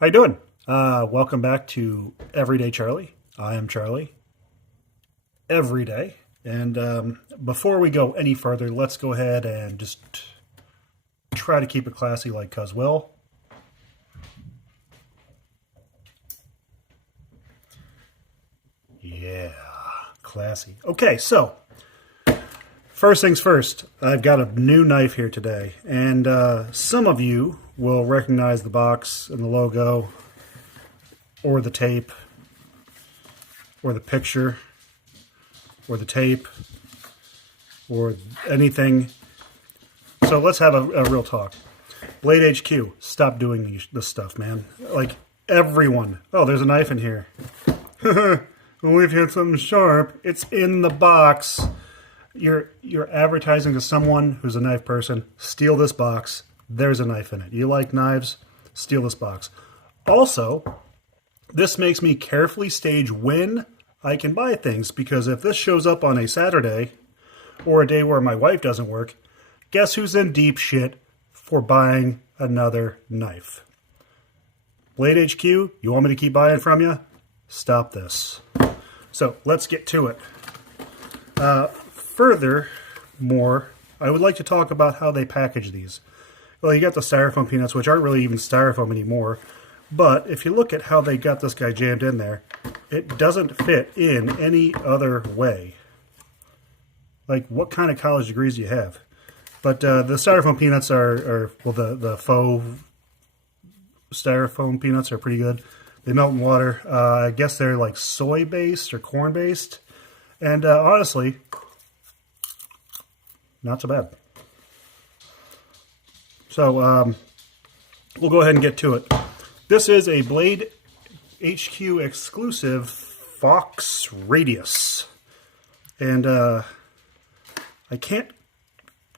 How you doing? Welcome back to Everyday Charlie. I am Charlie every day. And before we go any further, let's go ahead and just try to keep it classy like Cuz will. Yeah, classy. Okay, so first things first, I've got a new knife here today. And some of you will recognize the box and the logo or the tape or the picture or the tape or anything. So let's have a real talk. Blade HQ, stop doing this stuff, man. Like everyone. Oh, there's a knife in here. Only if you had something sharp. It's in the box. You're advertising to someone who's a knife person. Steal this box. There's a knife in it. You like knives? Steal this box. Also, this makes me carefully stage when I can buy things, because if this shows up on a Saturday or a day where my wife doesn't work, guess who's in deep shit for buying another knife? Blade HQ, you want me to keep buying from you? Stop this. So let's get to it. Furthermore, I would like to talk about how they package these. Well, you got the styrofoam peanuts, which aren't really even styrofoam anymore. But if you look at how they got this guy jammed in there, it doesn't fit in any other way. Like, what kind of college degrees do you have? But the styrofoam peanuts are well, the faux styrofoam peanuts are pretty good. They melt in water. I guess they're like soy-based or corn-based. And honestly, not so bad. So we'll go ahead and get to it. This is a Blade HQ exclusive Fox Radius. And I can't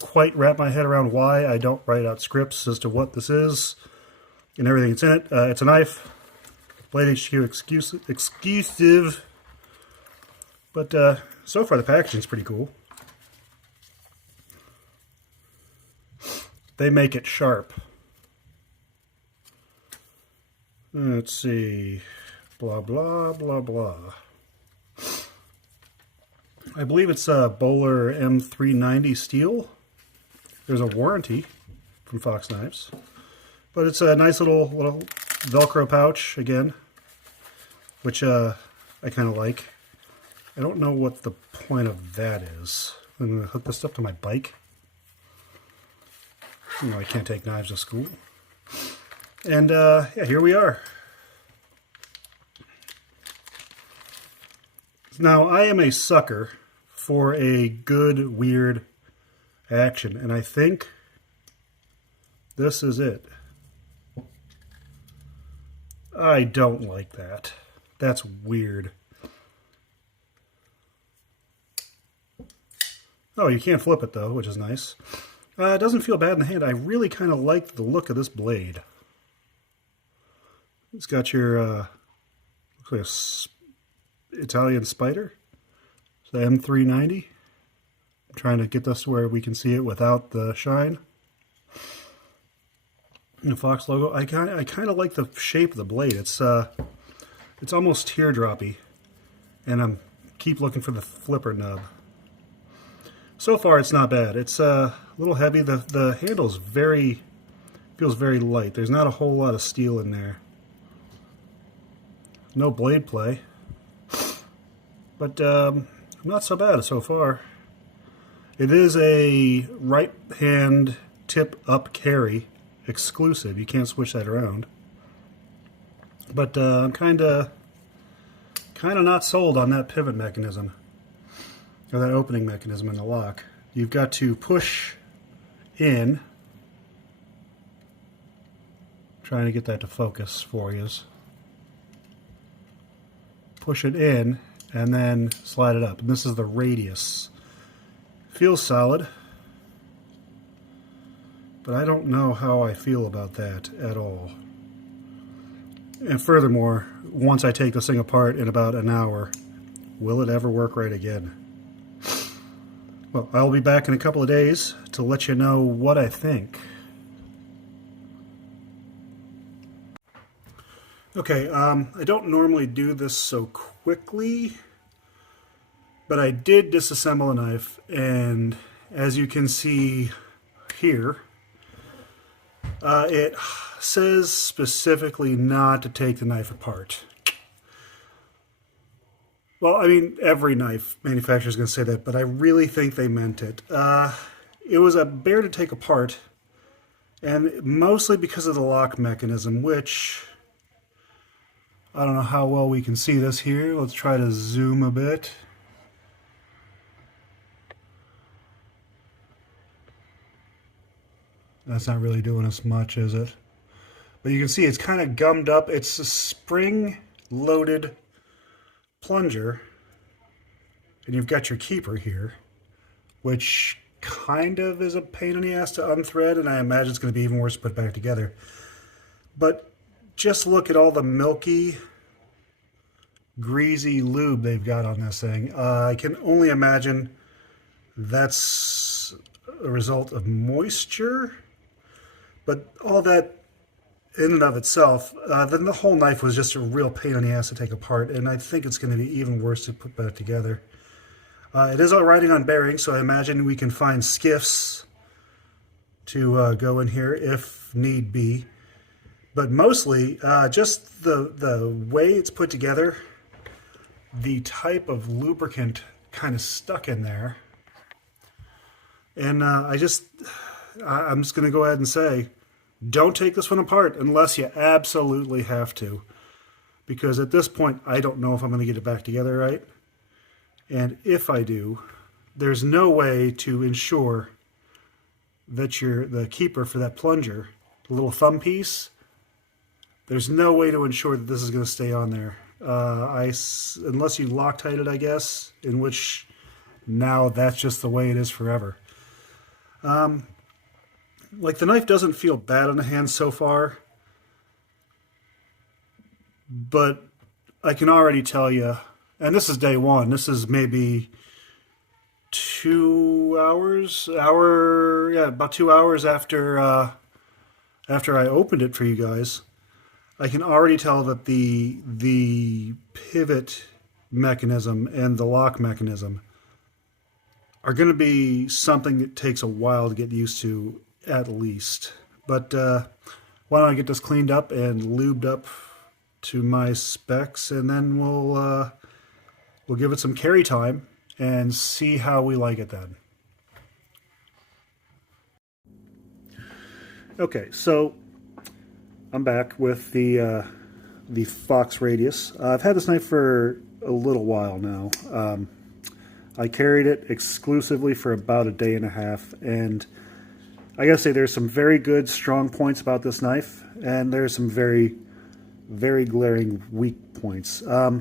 quite wrap my head around why I don't write out scripts as to what this is and everything that's in it. It's a knife. Blade HQ exclusive. But so far the packaging's pretty cool. They make it sharp. Let's see. Blah, blah, blah, blah. I believe it's a Bohler M390 steel. There's a warranty from Fox Knives. But it's a nice little Velcro pouch, again, which I kind of like. I don't know what the point of that is. I'm going to hook this up to my bike. You know, I can't take knives to school. And yeah, here we are. Now, I am a sucker for a good, weird action, and I think this is it. I don't like that. That's weird. Oh, you can't flip it though, which is nice. It doesn't feel bad in the hand. I really kind of like the look of this blade. It's got your looks like a Italian spider. It's the M390. I'm trying to get this to where we can see it without the shine. And the Fox logo. I kind of like the shape of the blade. It's almost teardroppy, and I'm keep looking for the flipper nub. So far, it's not bad. It's a little heavy. The handle's feels very light. There's not a whole lot of steel in there. No blade play, but not so bad so far. It is a right hand tip up carry exclusive. You can't switch that around. But I'm kind of not sold on that pivot mechanism, or that opening mechanism in the lock. You've got to push in. Trying to get that to focus for you. Push it in and then slide it up. And this is the radius. Feels solid, but I don't know how I feel about that at all. And furthermore, once I take this thing apart in about an hour, will it ever work right again? Well, I'll be back in a couple of days to let you know what I think. Okay, I don't normally do this so quickly, but I did disassemble a knife, and as you can see here, it says specifically not to take the knife apart. Well, I mean, every knife manufacturer is going to say that, but I really think they meant it. It was a bear to take apart, and mostly because of the lock mechanism, which I don't know how well we can see this here. Let's try to zoom a bit. That's not really doing us much, is it? But you can see it's kind of gummed up. It's a spring-loaded plunger, and you've got your keeper here, which kind of is a pain in the ass to unthread, and I imagine it's going to be even worse to put back together. But just look at all the milky, greasy lube they've got on this thing. I can only imagine that's a result of moisture, but all that in and of itself, then the whole knife was just a real pain in the ass to take apart, and I think it's going to be even worse to put back together. It is all riding on bearings, so I imagine we can find skiffs to go in here if need be. But mostly, just the way it's put together, the type of lubricant kind of stuck in there. And I'm just going to go ahead and say, don't take this one apart unless you absolutely have to. Because at this point, I don't know if I'm going to get it back together right. And if I do, there's no way to ensure that the keeper for that plunger, the little thumb piece, there's no way to ensure that this is going to stay on there. Unless you Loctite it, I guess, in which now that's just the way it is forever. Like, the knife doesn't feel bad on the hand so far, but I can already tell you, and this is day one, this is maybe 2 hours, about 2 hours after I opened it for you guys. I can already tell that the pivot mechanism and the lock mechanism are going to be something that takes a while to get used to, at least. But why don't I get this cleaned up and lubed up to my specs, and then we'll give it some carry time and see how we like it then. Okay, so I'm back with the Fox Radius. I've had this knife for a little while now. I carried it exclusively for about a day and a half, and I gotta say there's some very good strong points about this knife, and there's some very, very glaring weak points. I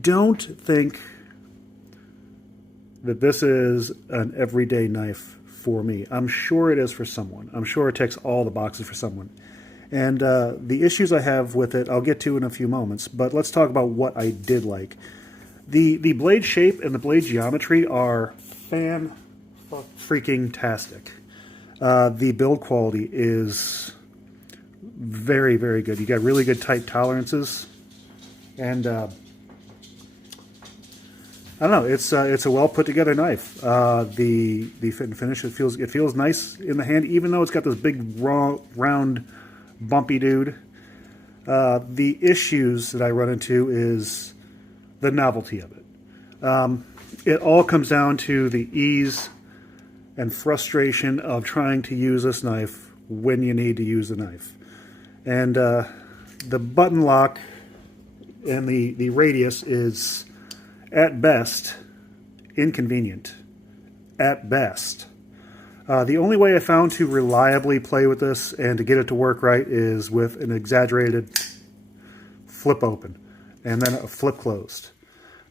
don't think that this is an everyday knife for me. I'm sure it is for someone. I'm sure it ticks all the boxes for someone. And the issues I have with it, I'll get to in a few moments, but let's talk about what I did like. The blade shape and the blade geometry are fan-freaking-tastic. The build quality is very, very good. You got really good tight tolerances, and I don't know. It's a well put together knife. The fit and finish, it feels nice in the hand, even though it's got this big round bumpy dude. The issues that I run into is the novelty of it. It all comes down to the ease and frustration of trying to use this knife when you need to use the knife. And the button lock and the radius is, at best, inconvenient. At best. The only way I found to reliably play with this and to get it to work right is with an exaggerated flip open and then a flip closed.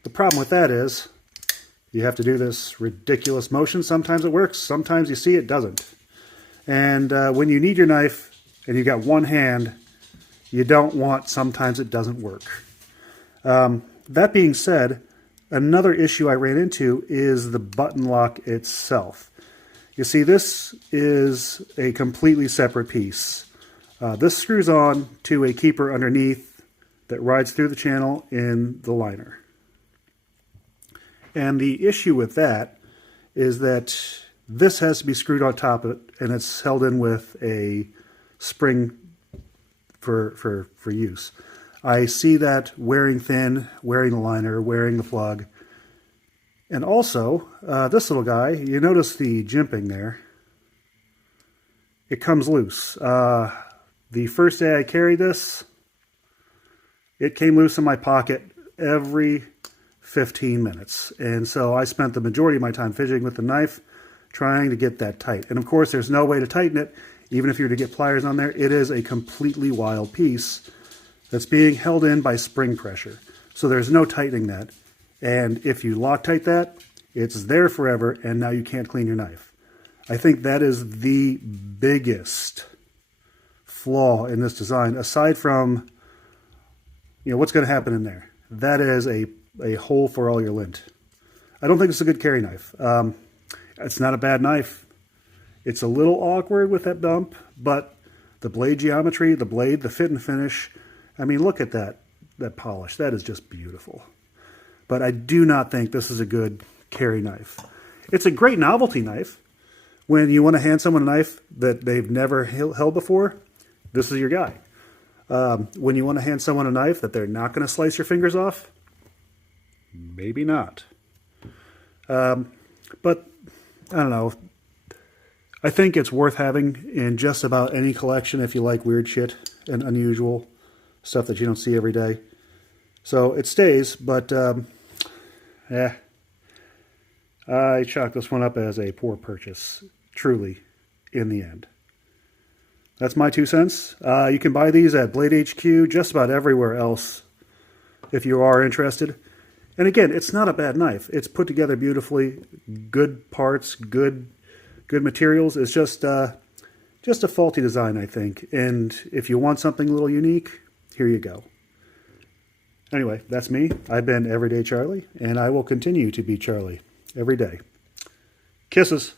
The problem with that is you have to do this ridiculous motion. Sometimes it works, sometimes you see it doesn't. And when you need your knife and you got one hand, you don't want, sometimes it doesn't work. That being said, another issue I ran into is the button lock itself. You see, this is a completely separate piece. This screws on to a keeper underneath that rides through the channel in the liner. And the issue with that is that this has to be screwed on top of it, and it's held in with a spring for use. I see that wearing thin, wearing the liner, wearing the plug. And also, this little guy, you notice the jimping there. It comes loose. The first day I carried this, it came loose in my pocket every 15 minutes. And so I spent the majority of my time fidgeting with the knife, trying to get that tight. And of course, there's no way to tighten it, even if you were to get pliers on there. It is a completely wild piece that's being held in by spring pressure. So there's no tightening that. And if you Loctite that, it's there forever, and now you can't clean your knife. I think that is the biggest flaw in this design, aside from, you know, what's going to happen in there. That is a hole for all your lint. I don't think it's a good carry knife. It's not a bad knife. It's a little awkward with that bump, but the blade geometry, the blade, the fit and finish, I mean, look at that polish. That is just beautiful. But I do not think this is a good carry knife. It's a great novelty knife. When you want to hand someone a knife that they've never held before, this is your guy. When you want to hand someone a knife that they're not going to slice your fingers off, maybe not. But I don't know. I think it's worth having in just about any collection if you like weird shit and unusual stuff that you don't see every day. So it stays, but yeah. I chalk this one up as a poor purchase, truly, in the end. That's my 2 cents. You can buy these at Blade HQ, just about everywhere else, if you are interested. And again, it's not a bad knife. It's put together beautifully, good parts, good materials. It's just a faulty design, I think. And if you want something a little unique, here you go. Anyway, that's me. I've been Everyday Charlie, and I will continue to be Charlie every day. Kisses.